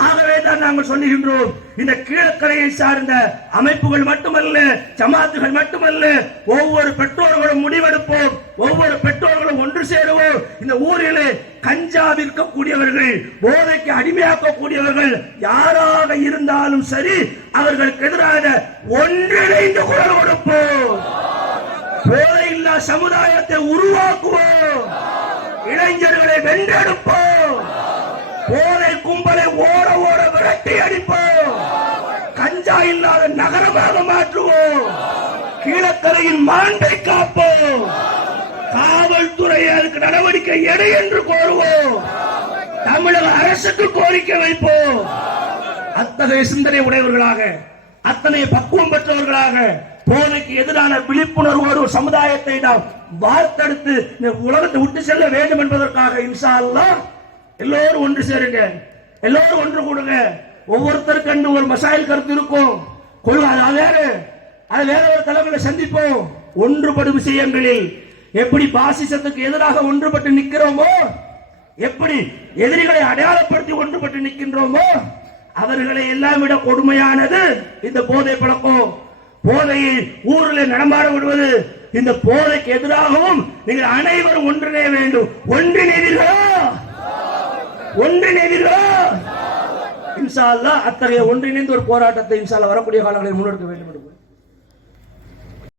ஆகவே தான் நாங்கள் சொல்லுகின்றோம், இந்த கீழக்கரையை சார்ந்த அமைப்புகள் மட்டுமல்ல, ஜமாத்துகள் மட்டுமல்ல, ஒவ்வொரு பெற்றோர்களும் முடிவெடுப்போம். ஒவ்வொரு பெற்றோர்களும் ஒன்று சேருவோம். இந்த ஊரிலே கஞ்சா விற்கக்கூடியவர்கள், போதைக்கு அடிமையாக்கக்கூடியவர்கள் யாராக இருந்தாலும் சரி, அவர்களுக்கு எதிராக ஒன்றிணைந்து குரல் கொடுப்போம். போதை இல்லா சமுதாயத்தை உருவாக்குவோம். இளைஞர்களை வென்றெடுப்போம். போதை கும்பலை ஓட ஓட விரட்டி அடிப்போம். கஞ்சா இல்லாத நகரமாக மாற்றுவோம். கீழக்கரையின் மாண்பை காப்போம். காவல்துறை அதுக்கு நடவடிக்கை எடு என்று கோருவோம். தமிழக அரசுக்கு கோரிக்கை வைப்போம். அத்தகைய சிந்தனை உடையவர்களாக, அத்தனை பக்குவம் பெற்றவர்களாக, போதைக்கு எதிரான விழிப்புணர்வோடு சமுதாயத்தை நாம் வார்த்தெடுத்து இந்த உலகத்தை விட்டு செல்ல வேண்டும் என்பதற்காக இன்ஷா அல்லாஹ் எல்லோரும் ஒன்று சேருங்க. எல்லோரும் ஒன்று கூடுங்க. ஒவ்வொருத்தருக்கு கண்டு ஒரு மசாயில் கருத்து இருக்கும். கொள்கை அது வேற ஒரு தலைமையில சந்திப்போம். ஒன்றுபடும் விஷயங்களில் எப்படி பாசிசத்துக்கு எதிராக ஒன்றுபட்டு நிற்கிறோமோ, எப்படி எதிரிகளை அடையாளப்படுத்தி ஒன்றுபட்டு நிற்கின்றோமோ, அவர்களை எல்லாம் விட கொடுமையானது இந்த போதை பழக்கம். போதையை ஊரில் நடமாட விடுவது. இந்த போதைக்கு எதிராகவும் நீங்கள் அனைவரும் ஒன்றிணைய வேண்டும். ஒன்றிணைவீர்களா? ஒன்றிணைவீர்களா? இன்ஷா அல்லாஹ் அத்தகைய ஒன்றிணைந்து ஒரு போராட்டத்தை இன்ஷா அல்லாஹ் வரக்கூடிய காலங்களில் முன்னெடுக்க வேண்டும்.